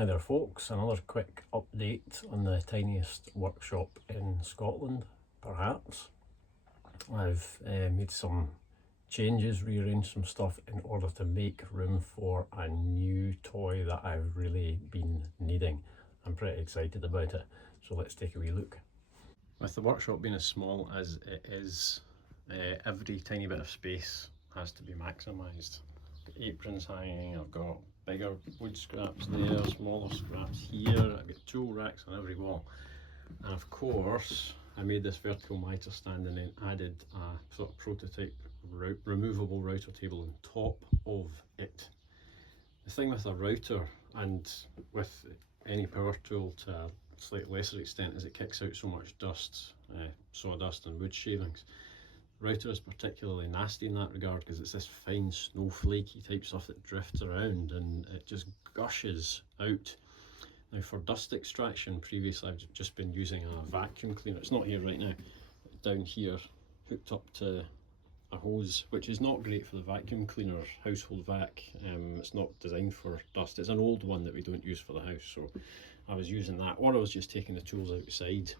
Hi there folks, another quick update on the tiniest workshop in Scotland perhaps. I've made some changes, rearranged some stuff in order to make room for a new toy that I've really been needing. I'm pretty excited about it, so let's take a wee look. With the workshop being as small as it is, every tiny bit of space has to be maximised. I've got aprons hanging, I've got bigger wood scraps there, smaller scraps here, I've got tool racks on every wall. And of course, I made this vertical mitre stand and then added a sort of prototype removable router table on top of it. The thing with a router and with any power tool to a slightly lesser extent is it kicks out so much dust, sawdust and wood shavings. Router is particularly nasty in that regard because it's this fine snowflakey type stuff that drifts around and it just gushes out. Now for dust extraction, previously I've just been using a vacuum cleaner. It's not here right now, down here, hooked up to a hose, which is not great for the vacuum cleaner, household vac. It's not designed for dust. It's an old one that we don't use for the house, so I was using that, or I was just taking the tools outside,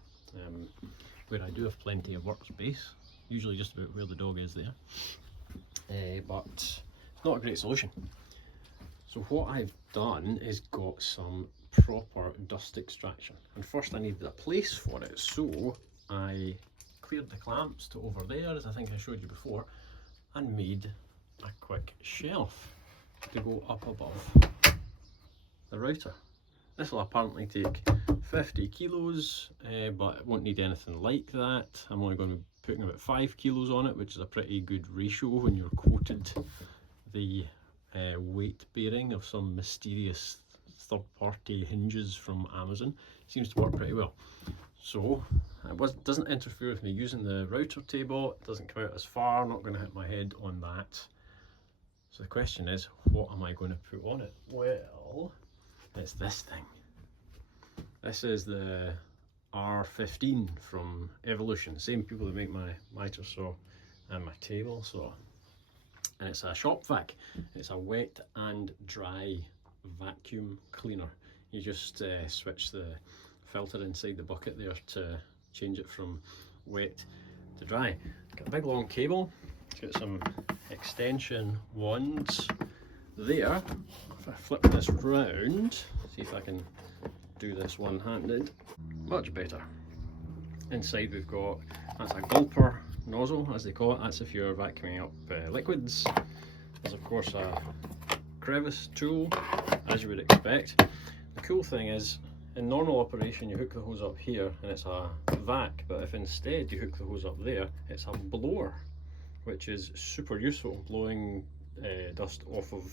where I do have plenty of workspace. Usually just about where the dog is there, but it's not a great solution. So what I've done is got some proper dust extraction, and first I needed a place for it, so I cleared the clamps to over there, as I think I showed you before, and made a quick shelf to go up above the router. This will apparently take 50 kilos, but it won't need anything like that. I'm only going to be putting about 5 kilos on it, which is a pretty good ratio when you're quoted the weight bearing of some mysterious third-party hinges from Amazon. Seems to work pretty well. So it doesn't interfere with me using the router table, it doesn't come out as far, I'm not going to hit my head on that. So the question is, what am I going to put on it? Well, it's this thing. This is the R15 from Evolution, same people that make my miter saw and my table saw. And it's a shop vac. It's a wet and dry vacuum cleaner. You just switch the filter inside the bucket there to change it from wet to dry. Got a big long cable, got some extension wands there. If I flip this round, see if I can do this one-handed, much better. Inside we've got, that's a gulper nozzle as they call it, that's if you're vacuuming up liquids. There's of course a crevice tool, as you would expect. The cool thing is, in normal operation you hook the hose up here and it's a vac, but if instead you hook the hose up there, it's a blower, which is super useful, blowing dust off of,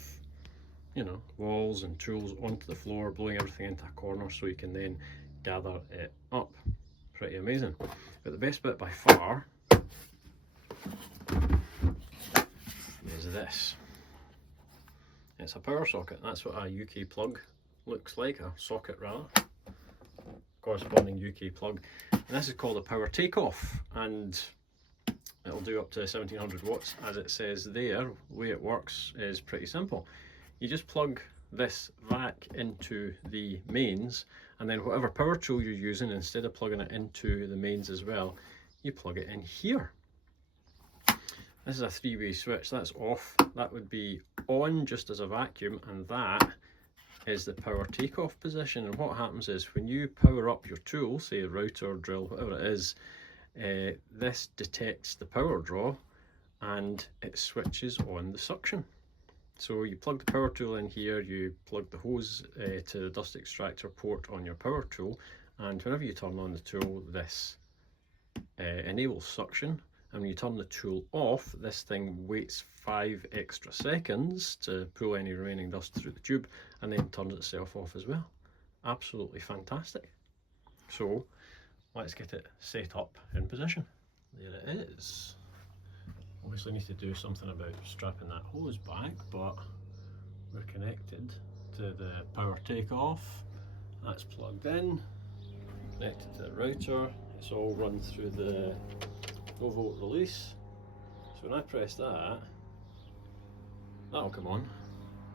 you know, walls and tools onto the floor, blowing everything into a corner so you can then gather it up. Pretty amazing. But the best bit by far is this. It's a power socket. That's what a UK plug looks like, a socket rather, corresponding UK plug. And this is called a power takeoff, and it'll do up to 1700 watts as it says there. The way it works is pretty simple. You just plug this vac into the mains, and then whatever power tool you're using, instead of plugging it into the mains as well, you plug it in here. This is a three-way switch. That's off, that would be on just as a vacuum, and that is the power takeoff position. And what happens is when you power up your tool, say a router, drill, whatever it is, this detects the power draw and it switches on the suction. So you plug the power tool in here, you plug the hose to the dust extractor port on your power tool, and whenever you turn on the tool, this enables suction. And when you turn the tool off, this thing waits 5 extra seconds to pull any remaining dust through the tube and then turns itself off as well. Absolutely fantastic. So let's get it set up in position. There it is. Obviously need to do something about strapping that hose back, but we're connected to the power takeoff. That's plugged in, connected to the router. It's all run through the 12-volt release. So when I press that, that'll come on,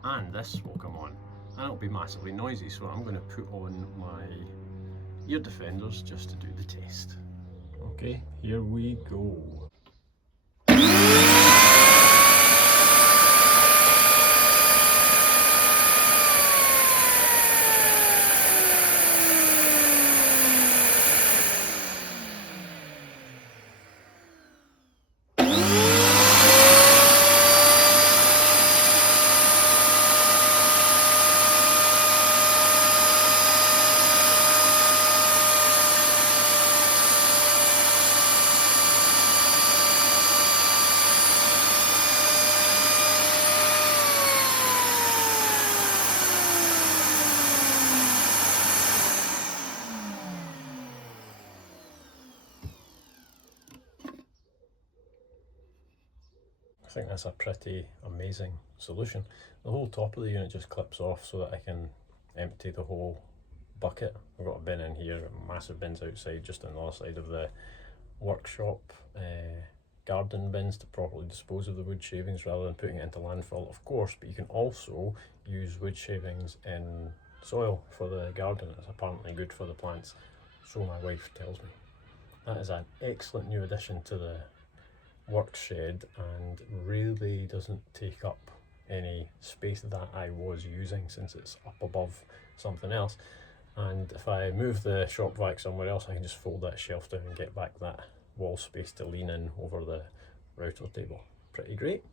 and this will come on. and it'll be massively noisy, so I'm going to put on my ear defenders just to do the test. Okay, here we go. I think that's a pretty amazing solution. The whole top of the unit just clips off so that I can empty the whole bucket. I've got a bin in here, massive bins outside just on the other side of the workshop, garden bins to properly dispose of the wood shavings rather than putting it into landfill, of course, but you can also use wood shavings in soil for the garden. It's apparently good for the plants, so my wife tells me. That is an excellent new addition to the Workshed and really doesn't take up any space that I was using since it's up above something else. And if I move the shop vac somewhere else, I can just fold that shelf down and get back that wall space to lean in over the router table. Pretty great.